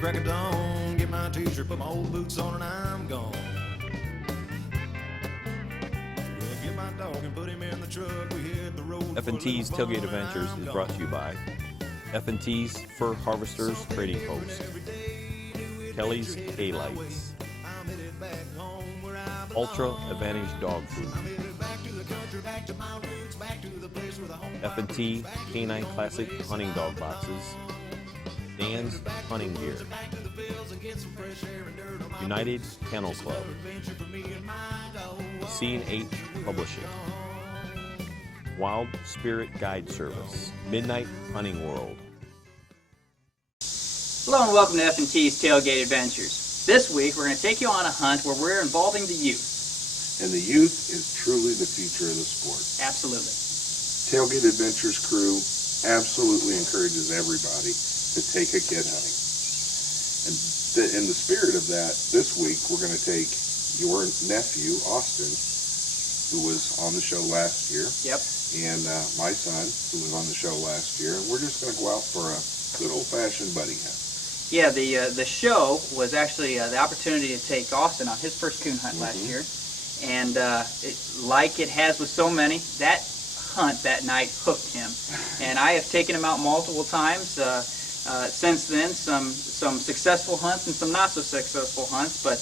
crack of dawn, get my t-shirt, put my old boots on, and I'm gone. Well, get my dog and put him in the truck. We hit the road. F&T's Tailgate Adventures is brought to you by F&T's Fur Harvesters Trading Post, Kelly's Hay-Lights, Ultra Advantage Dog Food, F&T Canine Classic Hunting Dog Boxes, Dan's Hunting Gear, United Kennel Club, C&H Publishing, Wild Spirit Guide Service, Midnight Hunting World. Hello and welcome to F&T's Tailgate Adventures. This week we're going to take you on a hunt where we're involving the youth. And the youth is truly the future of the sport. Absolutely. Tailgate Adventures crew absolutely encourages everybody to take a kid hunting. And in the spirit of that, this week we're going to take your nephew, Austin, who was on the show last year. Yep. And my son, who was on the show last year. And we're just going to go out for a good old-fashioned buddy hunt. Yeah, the show was actually the opportunity to take Austin on his first coon hunt last year. And like it has with so many, that hunt that night hooked him. And I have taken him out multiple times since then, some successful hunts and some not so successful hunts, but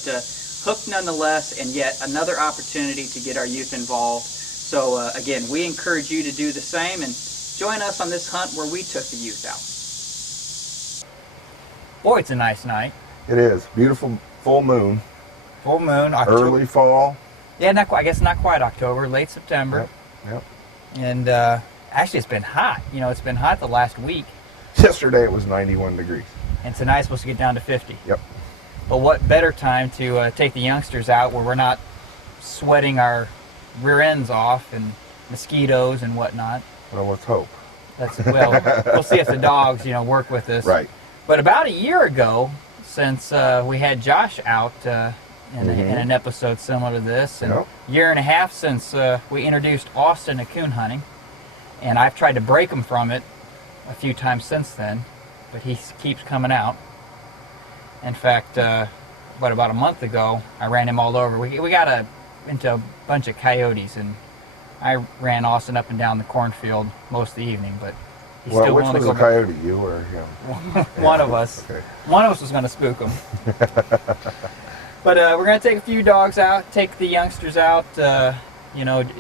hooked nonetheless, and yet another opportunity to get our youth involved. So again, we encourage you to do the same and join us on this hunt where we took the youth out. Boy, it's a nice night. It is. Beautiful full moon. Full moon. October. Early fall. Yeah, not quite, I guess not quite October, late September. Yep. And actually it's been hot. You know, it's been hot the last week. Yesterday it was 91 degrees. And tonight it's supposed to get down to 50. Yep. But what better time to take the youngsters out where we're not sweating our rear ends off and mosquitoes and whatnot. Well, let's hope. Well, we'll see if the dogs, work with us. Right. But about a year ago, since we had Josh out in an episode similar to this, and a year and a half since we introduced Austin to coon hunting, and I've tried to break him from it a few times since then, but he keeps coming out. In fact, about a month ago, I ran him all over. We got into a bunch of coyotes, and I ran Austin up and down the cornfield most of the evening, but he still which wanted was to a go coyote, you or him? One of us. Okay. One of us was going to spook him. But we're going to take a few dogs out, take the youngsters out.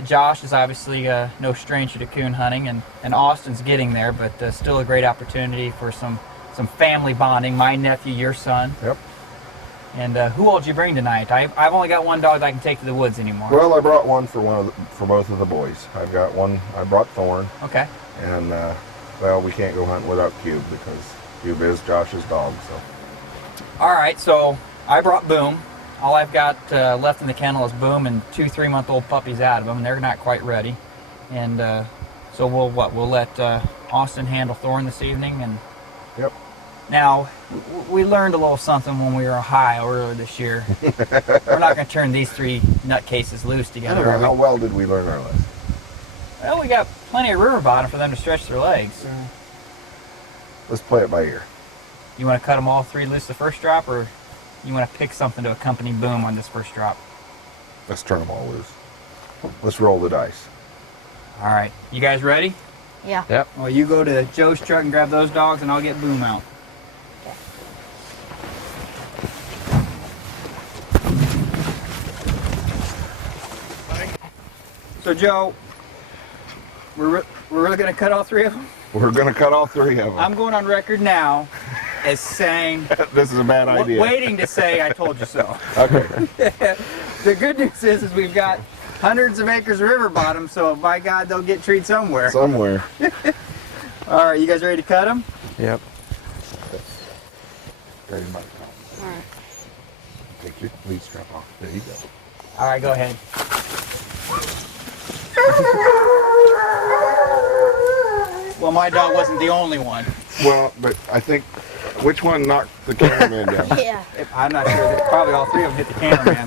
Josh is obviously no stranger to coon hunting, and Austin's getting there, but still a great opportunity for some family bonding. My nephew, your son. Yep. And who all did you bring tonight? I've only got one dog that I can take to the woods anymore. Well, I brought one for both of the boys. I've got one. I brought Thorn. Okay. And we can't go hunting without Cube because Cube is Josh's dog. So. All right. So I brought Boom. All I've got left in the kennel is Boom and 2 3-month-old puppies out of them, and they're not quite ready. And so we'll let Austin handle Thorn this evening. And yep. Now, we learned a little something when we were in Ohio earlier this year. We're not going to turn these 3 nutcases loose together. How well did we learn our lesson? Well, we got plenty of river bottom for them to stretch their legs. Let's play it by ear. You want to cut them all 3 loose the first drop, or you want to pick something to accompany Boom on this first drop? Let's turn them all loose. Let's roll the dice. All right. You guys ready? Yeah. Yep. Well, you go to Joe's truck and grab those dogs, and I'll get Boom out. So, Joe, we're really going to cut all 3 of them? We're going to cut all 3 of them. I'm going on record now as saying... This is a bad idea. Waiting to say I told you so. Okay. The good news is we've got hundreds of acres of river bottom, so by God, they'll get treed somewhere. Somewhere. All right, you guys ready to cut them? Yep. Ready, Mike. All right. Take your lead strap off. There you go. All right, go ahead. Well, my dog wasn't the only one. Well, but I think, which one knocked the cameraman down? Yeah. I'm not sure. Probably all 3 of them hit the cameraman.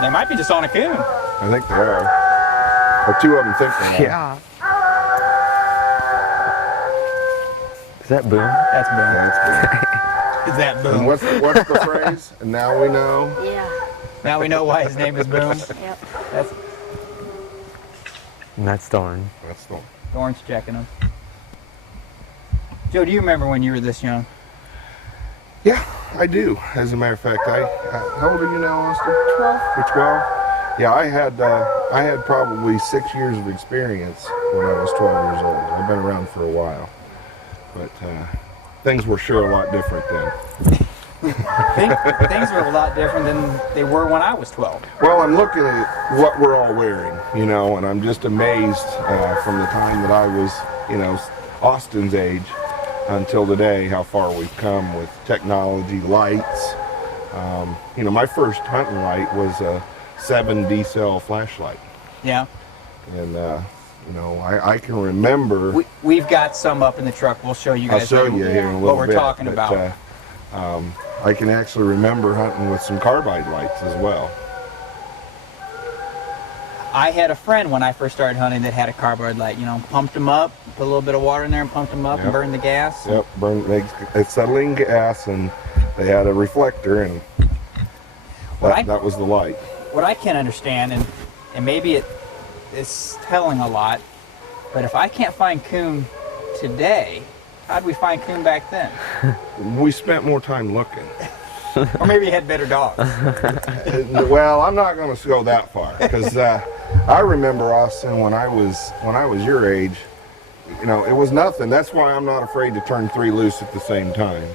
They might be just on a coon. I think they are. Or 2 of them think they are. Yeah. that Boom? That's Boom. That's good. Is that And Boom? what's the phrase? And now we know. Yeah. Now we know why his name is Boom. Yep. That's And that's Thorn. That's the one. Thorn's checking him. Joe, do you remember when you were this young? Yeah, I do. As a matter of fact, how old are you now, Austin? 12. You're 12. Yeah, I had probably 6 years of experience when I was 12 years old. I've been around for a while, but things were sure a lot different then. Things were a lot different than they were when I was 12. Well, I'm looking at what we're all wearing, you know, and I'm just amazed from the time that I was, you know, Austin's age until today, how far we've come with technology, lights. You know, my first hunting light was a 7D cell flashlight, Yeah. and you know, I can remember. We've got some up in the truck. We'll show you I'll guys show later you here in a little what we're bit, talking but, about. I can actually remember hunting with some carbide lights as well. I had a friend when I first started hunting that had a carbide light. You know, pumped them up, put a little bit of water in there and pumped them up and Yep. burned the gas. Yep, acetylene gas, and they had a reflector, and that was the light. What I can't understand, and maybe it's telling a lot, but if I can't find coon today, how'd we find coon back then? We spent more time looking. Or maybe you had better dogs. Well, I'm not going to go that far, because I remember, Austin, when I was your age, you know, it was nothing. That's why I'm not afraid to turn 3 loose at the same time,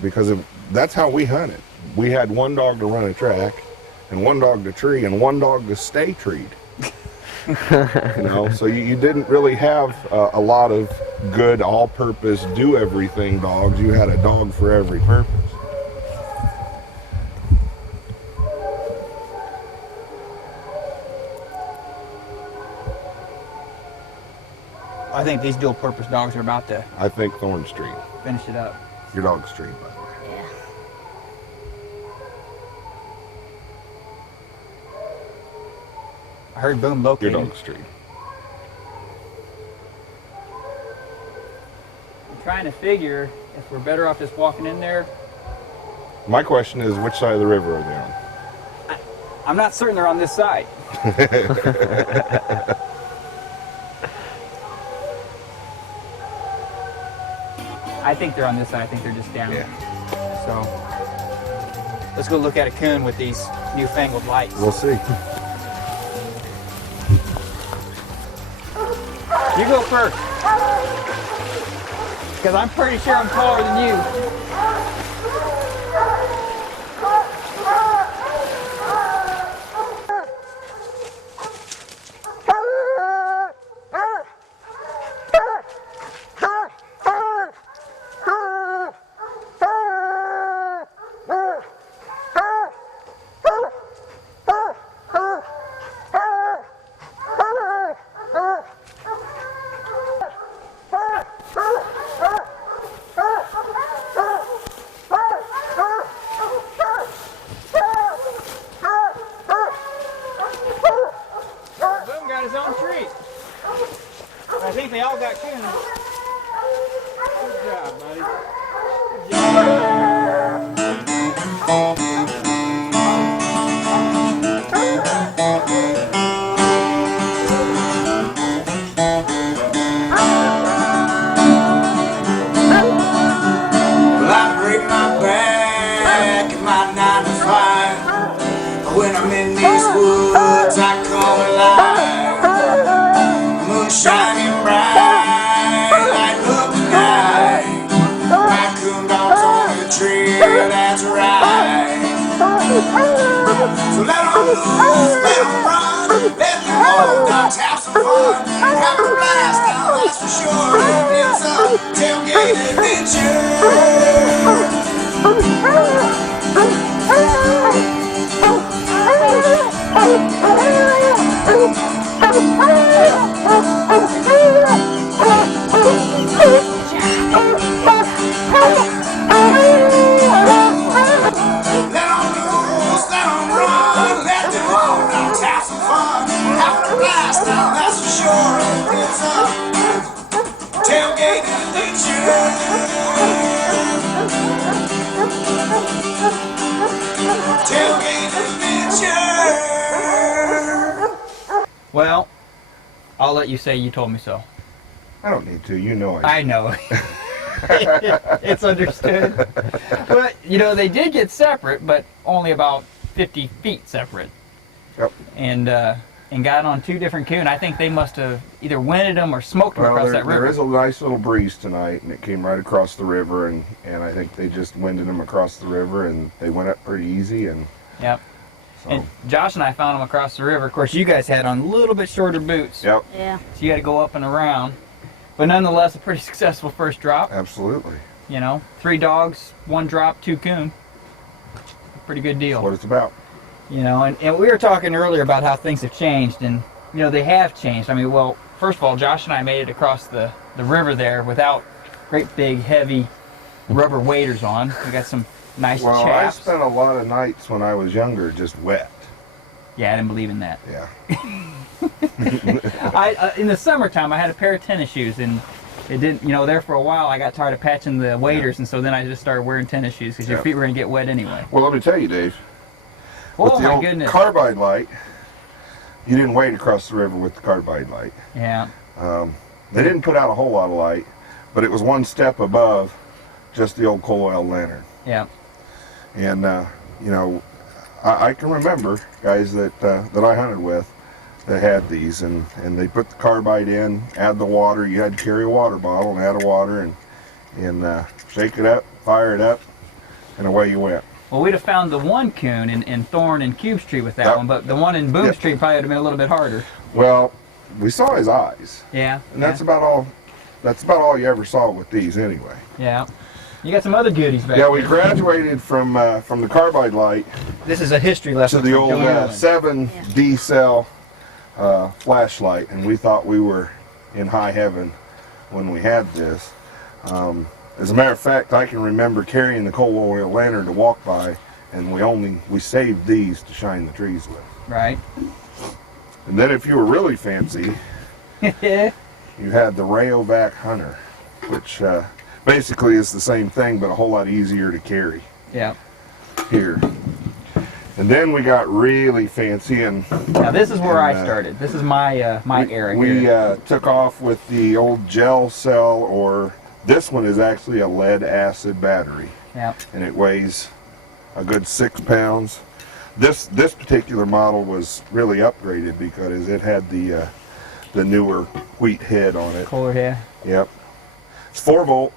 because that's how we hunted. We had one dog to run a track, and one dog to tree, and one dog to stay treed. You know, so you didn't really have a lot of good all-purpose do-everything dogs. You had a dog for every purpose. I think these dual-purpose dogs are about to I think Thorn Street. finish it up. Your dog's Street, by the way. Yeah. I heard Boom Your locating. dog's Street. I'm trying to figure if we're better off just walking in there. My question is, which side of the river are they on? I'm not certain they're on this side. I think they're on this side. I think they're just down. Yeah. So let's go look at a coon with these newfangled lights. We'll see. You go first. Because I'm pretty sure I'm taller than you. Boom got his own treat. I think they all got coons. Good job, buddy. Good job. Well, I break my back in my 9 to 5. When I'm in these woods, I come alive. Moon shining bright, lighting up the night. Raccoon dogs on the trail, that's right. So let 'em loose, let 'em run, let the old dogs have some fun. Have a blast now, that's for sure. It's a tailgate adventure. Let 'em loose, let 'em run, let the old dogs have some fun. Having a blast now, that's for sure. It's a tailgate adventure. Well, I'll let you say you told me so. I don't need to. You know I I know. It's understood. But, you know, they did get separate, but only about 50 feet separate. Yep. And got on 2 different coon. I think they must have either winded them or smoked them across that river. There is a nice little breeze tonight, and it came right across the river, and I think they just winded them across the river, and they went up pretty easy. And Yep. so, And Josh and I found them across the river. Of course, you guys had on a little bit shorter boots. yep, Yeah. So you had to go up and around. But nonetheless, a pretty successful first drop. absolutely. You know, 3 dogs, 1 drop, 2 coon. Pretty good deal. That's what it's about. You know, and we were talking earlier about how things have changed, and, you know, they have changed. I mean, well, first of all, Josh and I made it across the river there without great big, heavy rubber waders on. We got some nice Well, chaps. I spent a lot of nights when I was younger just wet. Yeah, I didn't believe in that. Yeah. In the summertime, I had a pair of tennis shoes, and it didn't, you know, there for a while, I got tired of patching the waders, and so then I just started wearing tennis shoes because your Yeah. feet were going to get wet anyway. Well, let me tell you, Dave. Oh, with the my old goodness. carbide light, you didn't wade across the river with the carbide light. Yeah. They didn't put out a whole lot of light, but it was one step above just the old coal oil lantern. Yeah. And you know, I can remember guys that I hunted with that had these, and they put the carbide in, add the water. You had to carry a water bottle and add a water, and shake it up, fire it up, and away you went. Well, we'd have found the 1 coon in Thorn and Cube Street with that Yep. one, but the one in Boom Yep. Street probably would have been a little bit harder. Well, we saw his eyes, Yeah. and that's about all. That's about all you ever saw with these, anyway. Yeah. You got some other goodies back Yeah, there. we graduated from the carbide light This is a history lesson to the from old Joe Newland. 7D cell flashlight, and we thought we were in high heaven when we had this. As a matter of fact, I can remember carrying the coal oil lantern to walk by, and we saved these to shine the trees with. Right. And then if you were really fancy, you had the Rayovac Hunter, which basically is the same thing but a whole lot easier to carry Yeah. here. And then we got really fancy, and Now this is where I And, started. This is my my era we here. took off with the old gel cell, or this one is actually a lead acid battery, Yeah. and it weighs a good 6 pounds. This particular model was really upgraded because it had the newer wheat head on it. Cooler here. Yep. It's 4 volt.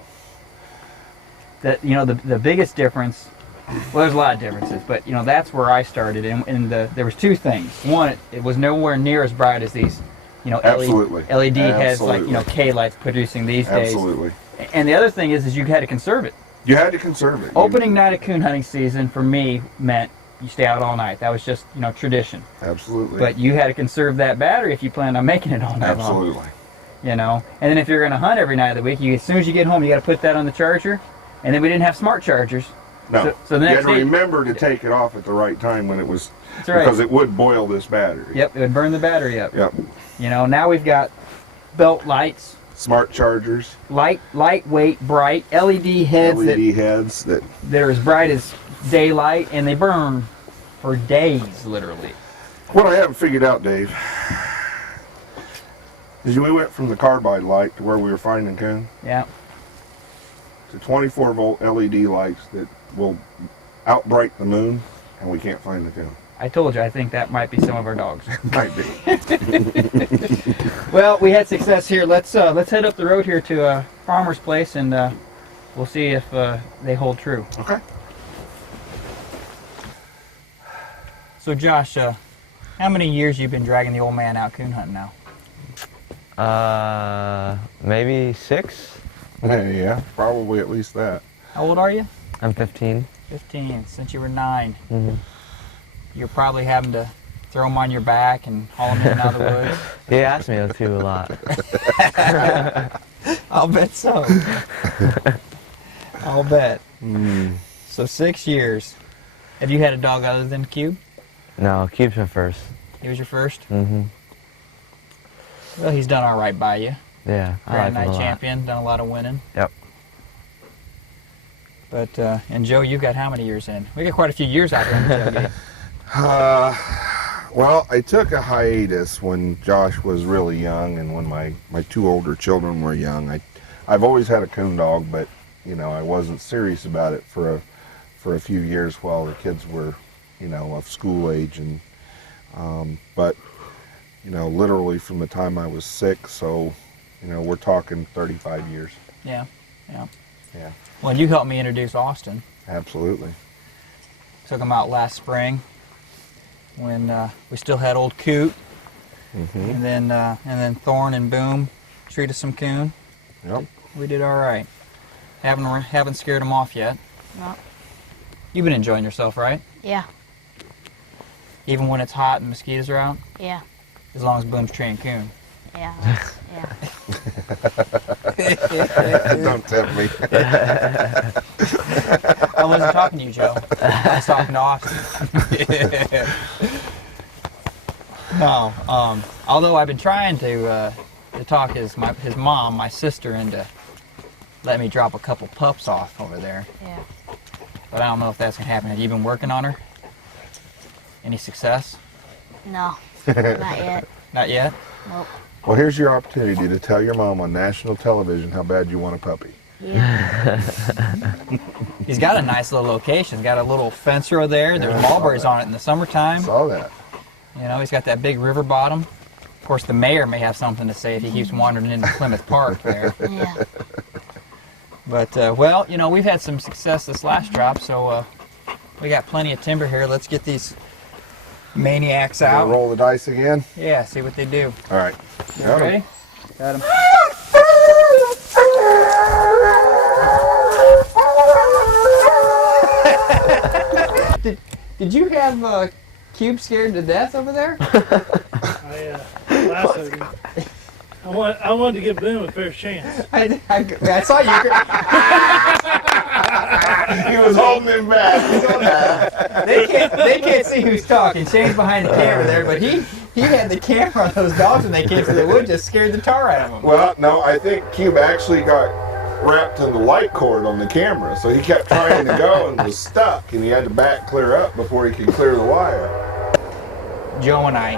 That, you know, the biggest difference. Well, there's a lot of differences, but, you know, that's where I started. And there was 2 things. One, it was nowhere near as bright as these, you know, Absolutely. LED heads like, you know, Absolutely. K lights producing these days. Absolutely. And the other thing is you had to conserve it. You had to conserve it. Opening night of coon hunting season for me meant you stay out all night. That was just, you know, tradition. Absolutely. But you had to conserve that battery if you planned on making it all night long. Absolutely. You know, and then if you're going to hunt every night of the week, as soon as you get home, you got to put that on the charger. And then we didn't have smart chargers. No. So the you next had to day, remember to take it off at the right time when it was, that's right. because it would boil this battery. Yep, it would burn the battery up. Yep. You know, now we've got belt lights, Smart chargers, lightweight, bright LED heads LED heads that. that are as bright as daylight, and they burn for days, literally. What I haven't figured out, Dave, is we went from the carbide light to where we were finding coon Yeah. to 24 volt LED lights that will outbright the moon, and we can't find the coon. I told you, I think that might be some of our dogs. Might be. Well, we had success here. Let's head up the road here to a farmer's place, and we'll see if they hold true. Okay. So, Josh, how many years you been dragging the old man out coon hunting now? Maybe 6. Yeah, probably at least that. How old are you? I'm 15. 15. Since you were 9. Mhm. You're probably having to throw them on your back and haul them in and out of the woods. He asked me to a lot. I'll bet so. I'll bet. So 6 years. Have you had a dog other than Cube? No, Cube's my first. He was your first? Mm-hmm. Well, he's done all right by you. Yeah, I like Grand him a Night lot. champion, done a lot of winning. Yep. But, and Joe, you got how many years in? We got quite a few years out here on the tailgate. Well, I took a hiatus when Josh was really young and when my two older children were young. I've always had a coon dog, but I wasn't serious about it for a few years while the kids were, of school age, and but literally from the time I was 6, so we're talking 35 years. Yeah. Yeah, Well, you helped me introduce Austin. absolutely. Took him out last spring when we still had old Coot, and then Thorn and Boom treated some coon. Yep. We did all right. Haven't scared him off yet. No. You've been enjoying yourself, right? Yeah. Even when it's hot and mosquitoes are out, Yeah. as long as Boom's trained coon. Yeah. Yeah. Don't tempt me. I wasn't talking to you, Joe. I was talking to Austin. No, although I've been trying to talk his mom, my sister, into letting me drop a couple pups off over there. Yeah. But I don't know if that's gonna happen. Have you been working on her? Any success? No. Not yet. Not yet. Nope. Well, here's your opportunity to tell your mom on national television how bad you want a puppy. Yeah. He's got a nice little location. He's got a little fence row there. There's mulberries on it in the summertime. Saw that. He's got that big river bottom. Of course, the mayor may have something to say if he keeps wandering into Plymouth Park there. Yeah. But, well, we've had some success this last drop, so we got plenty of timber here. Let's get these maniacs Gonna out. roll the dice again. Yeah, see what they do. All right. You Got 'em. ready? Got him. Did you have Cube scared to death over there? I lassoed him. I wanted to give Boom a fair chance. I saw you. He was holding him back. They can't see who's talking. Shane's behind the camera there, but he had the camera on those dogs when they came through the wood, just scared the tar out of them. Well, no, I think Cube actually got wrapped in the light cord on the camera, so he kept trying to go and was stuck, and he had to back clear up before he could clear the wire. Joe and I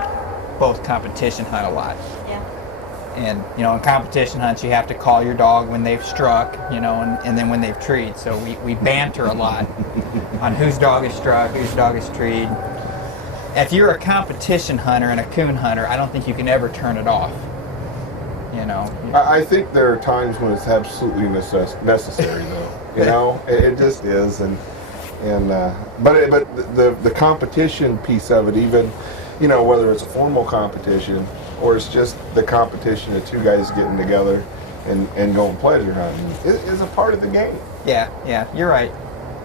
both competition hunt a lot. Yeah. And, in competition hunts, you have to call your dog when they've struck, and then when they've treed. So we banter a lot on whose dog is struck, whose dog is treed. If you're a competition hunter and a coon hunter, I don't think you can ever turn it off. I think there are times when it's absolutely necessary, though. It just is, but the competition piece of it, even, whether it's a formal competition or it's just the competition of two guys getting together and going pleasure hunting, is a part of the game. Yeah, you're right.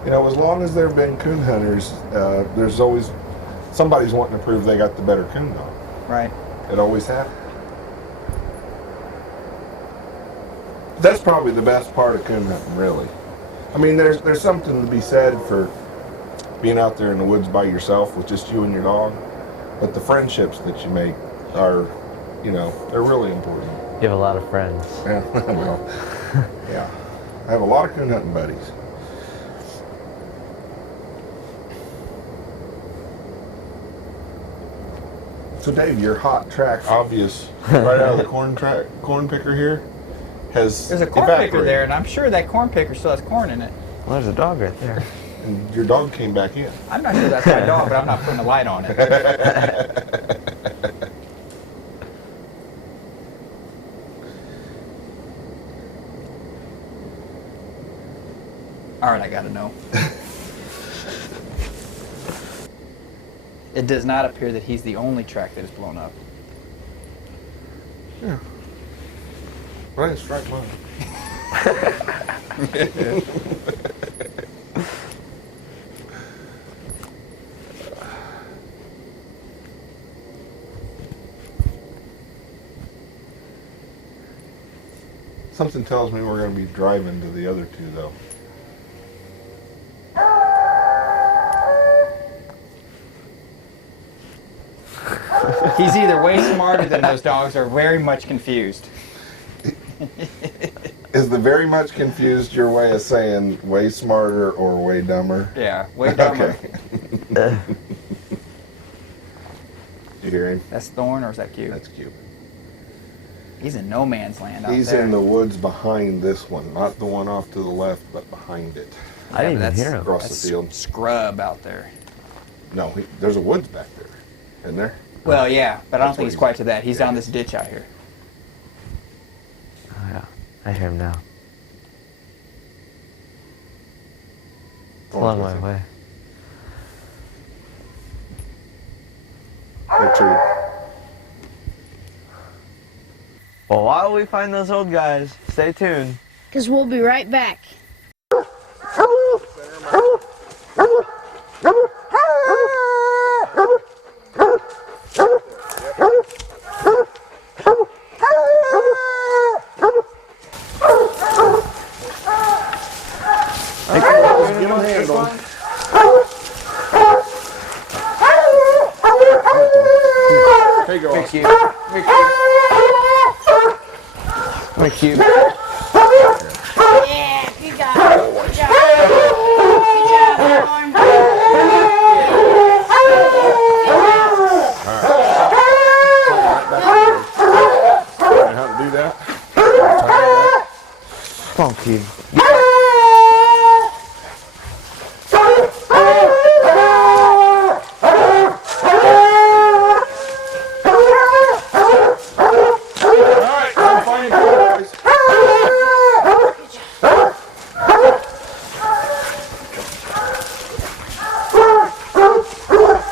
As long as there have been coon hunters, there's always somebody's wanting to prove they got the better coon dog. Right. It always happens. That's probably the best part of coon hunting, really. I mean, there's something to be said for being out there in the woods by yourself with just you and your dog, but the friendships that you make are, they're really important. You have a lot of friends. Yeah, well, yeah. I have a lot of coon hunting buddies. So Dave, your hot track, obvious, right out of the corn picker here, has There's a corn evaporated. picker there, and I'm sure that corn picker still has corn in it. Well, there's a dog right there. And your dog came back in. I'm not sure that's my dog, but I'm not putting a light on it. All right, I gotta know. It does not appear that he's the only track that is blown up. Yeah. Well, I didn't strike mine. Something tells me we're going to be driving to the other two, though. He's either way smarter than those dogs or very much confused. Is the very much confused your way of saying way smarter or way dumber? Yeah, way dumber. Okay. You hear him? That's Thorn, or is that Cube? That's Cube. He's in no man's land out He's there. in the woods behind this one, not the one off to the left, but behind it. I didn't but even hear him. Across That's the field. scrub out there. No, there's a woods back there, isn't there? Well, yeah, but I don't That's think what he's quite he's- to that. He's yeah, down he this ditch out here. Oh, yeah. I hear him now. It's a long way away. Big tree. Well, while we find those old guys, stay tuned. Because we'll be right back. Give him a hand on. There you go. Thank you. Thank you. Yeah, good job. Good job. Good job, Norm. Learn how to do that. Funky. Alright, I'm finding two boys.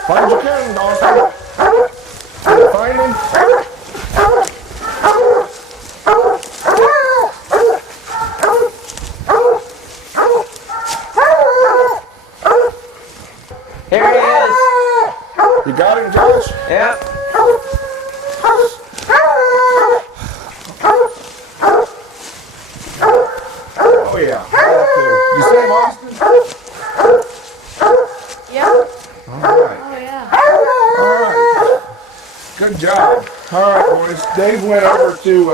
Find your coon, Dawson. Find him. Here he is. You got him, Josh? Yep. Oh yeah. You see him, Austin? Yeah. Alright. Oh, yeah. Alright. Good job. Alright, boys. Dave went over to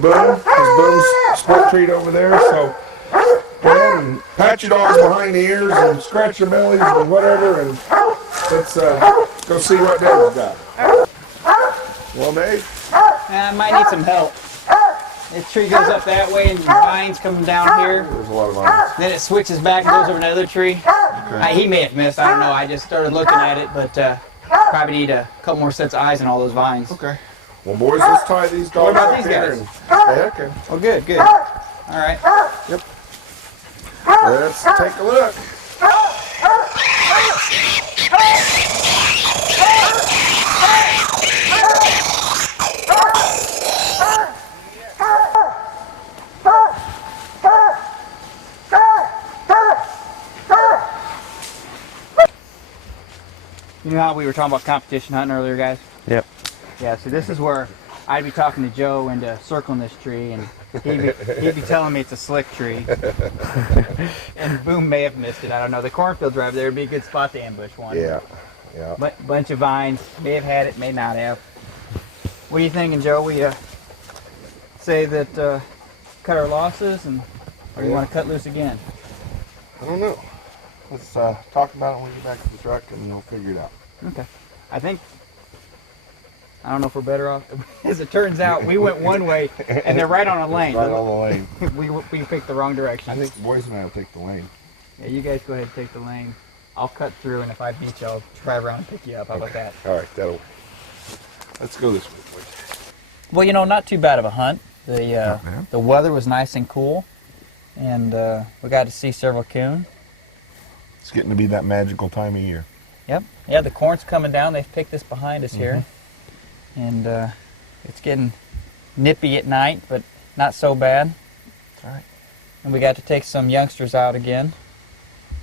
Boone, because Boone's split treat over there, so go ahead and pat your dogs behind the ears and scratch your bellies and whatever, and let's go see what Dave's got. Well, Dave? I might need some help. This tree goes up that way and the vines coming down here. There's a lot of vines. Then it switches back and goes over another tree. He may have missed. I don't know. I just started looking at it, but probably need a couple more sets of eyes on all those vines. Okay. Well, boys, let's tie these dogs What about up these here guys? and- Yeah, okay. Oh, good, good. All right. Let's take a look. You know how we were talking about competition hunting earlier, guys? Yep. Yeah, so this is where I'd be talking to Joe into circling this tree, and he'd be telling me it's a slick tree. And Boom may have missed it. I don't know. The cornfield drive there would be a good spot to ambush one. Yeah. But bunch of vines. May have had it, may not have. What are you thinking, Joe? We say that cut our losses, and or you want to cut loose again? I don't know. Let's talk about it when we get back to the truck, and we'll figure it out. Okay. I don't know if we're better off. As it turns out, we went one way, and they're right on a lane. Right on the lane. we picked the wrong direction. I think the boys and I will take the lane. Yeah, you guys go ahead and take the lane. I'll cut through, and if I beat you, I'll drive around and pick you up. How about that? All right, that'll. Let's go this way, boys. Well, you know, not too bad of a hunt. Not bad. The weather was nice and cool, and we got to see several coon. It's getting to be that magical time of year. Yep. Yeah, the corn's coming down. They've picked this behind us here, and it's getting nippy at night, but not so bad. That's all right. And we got to take some youngsters out again.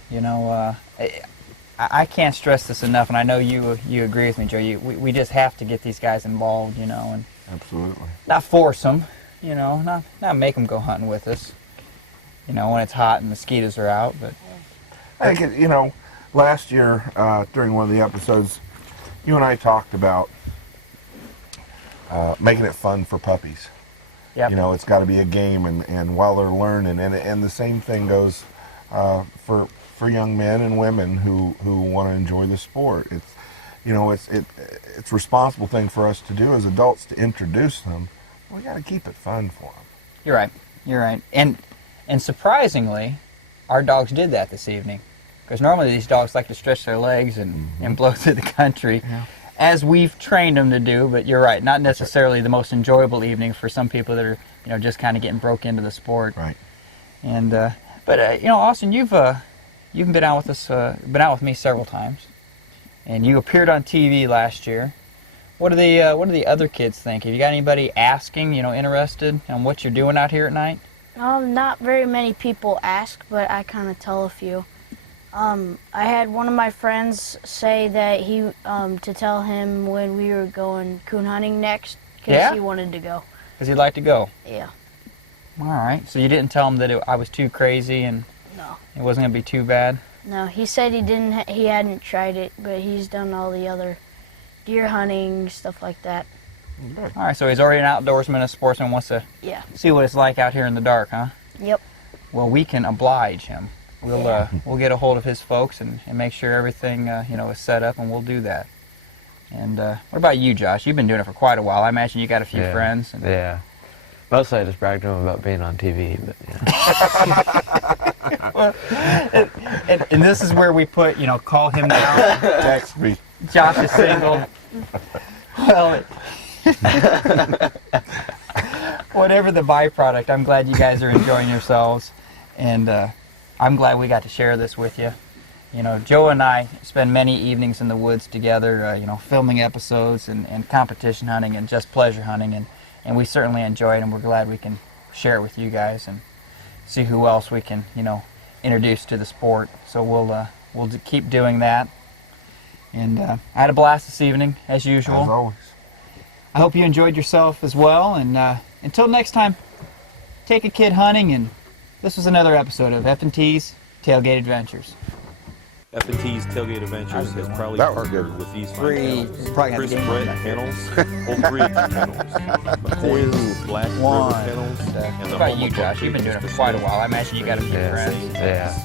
You know, I can't stress this enough, and I know you agree with me, Joe. We just have to get these guys involved, you know, and Absolutely. not force them, you know, not make them go hunting with us, you know, when it's hot and mosquitoes are out. But I think, you know, last year during one of the episodes, you and I talked about making it fun for puppies. Yep. You know, it's got to be a game, and while they're learning, and the same thing goes for young men and women who want to enjoy the sport. you know, it's a responsible thing for us to do as adults to introduce them. We got to keep it fun for them. You're right. You're right. And surprisingly, our dogs did that this evening. Because normally these dogs like to stretch their legs and blow through the country, as we've trained them to do. But you're right, not necessarily the most enjoyable evening for some people that are, you know, just kind of getting broke into the sport. Right. And but you know, Austin, you've been out with us, been out with me several times, and you appeared on TV last year. What do the other kids think? Have you got anybody asking, you know, interested in what you're doing out here at night? Not very many people ask, but I kind of tell a few. I had one of my friends say that he to tell him when we were going coon hunting next, because he wanted to go. Because he'd like to go. Yeah. All right. So you didn't tell him that I was too crazy and it wasn't gonna be too bad. No, he said he hadn't tried it, but he's done all the other deer hunting, stuff like that. All right. So he's already an outdoorsman, a sportsman, wants to see what it's like out here in the dark, huh? Yep. Well, we can oblige him. We'll get a hold of his folks and make sure everything you know, is set up, and we'll do that. And what about you, Josh? You've been doing it for quite a while. I imagine you got a few friends. And Yeah. Mostly I just bragged to him about being on TV, but well, and this is where we put, you know, call him now. Text me. Josh is single. Well, whatever the byproduct, I'm glad you guys are enjoying yourselves, and I'm glad we got to share this with you. You know, Joe and I spend many evenings in the woods together, you know, filming episodes and competition hunting and just pleasure hunting, and we certainly enjoy it, and we're glad we can share it with you guys and see who else we can, you know, introduce to the sport. So we'll keep doing that. And I had a blast this evening, as usual. As always. I hope you enjoyed yourself as well, and until next time, take a kid hunting, and this was another episode of F&T's Tailgate Adventures. F&T's Tailgate Adventures has proudly That was partnered good. with these fine Three. kennels: Probably Chris have a game Brett on that. Kennels, Oak Ridge Kennels, McCoy's Black River One. Kennels, and What the about home you, of Josh? Oak You've been Ridge doing it for Mr. quite a Smith. while. I imagine you got a few friends.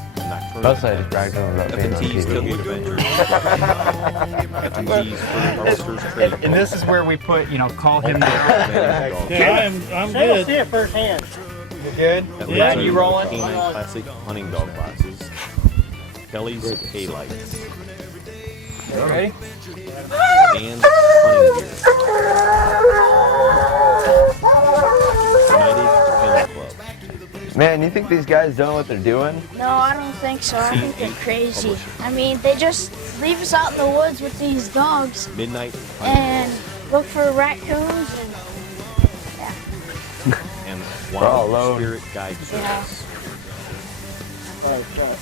Mostly I just bragged to him about being on F&T's TV. Tailgate Adventures. F&T's for harvesters, trading And this is where we put, you know, call him now. Yeah, I'm good. You good? Yeah. You rolling? Canine Classic hunting dog boxes. Kelly's Haylights. Ready? And hunting gear. United Kennel Club. Man, you think these guys don't know what they're doing? No, I don't think so. I think they're crazy. I mean, they just leave us out in the woods with these dogs Midnight Hunting and look for raccoons and and all Wild alone. Spirit Guide Service. Yeah.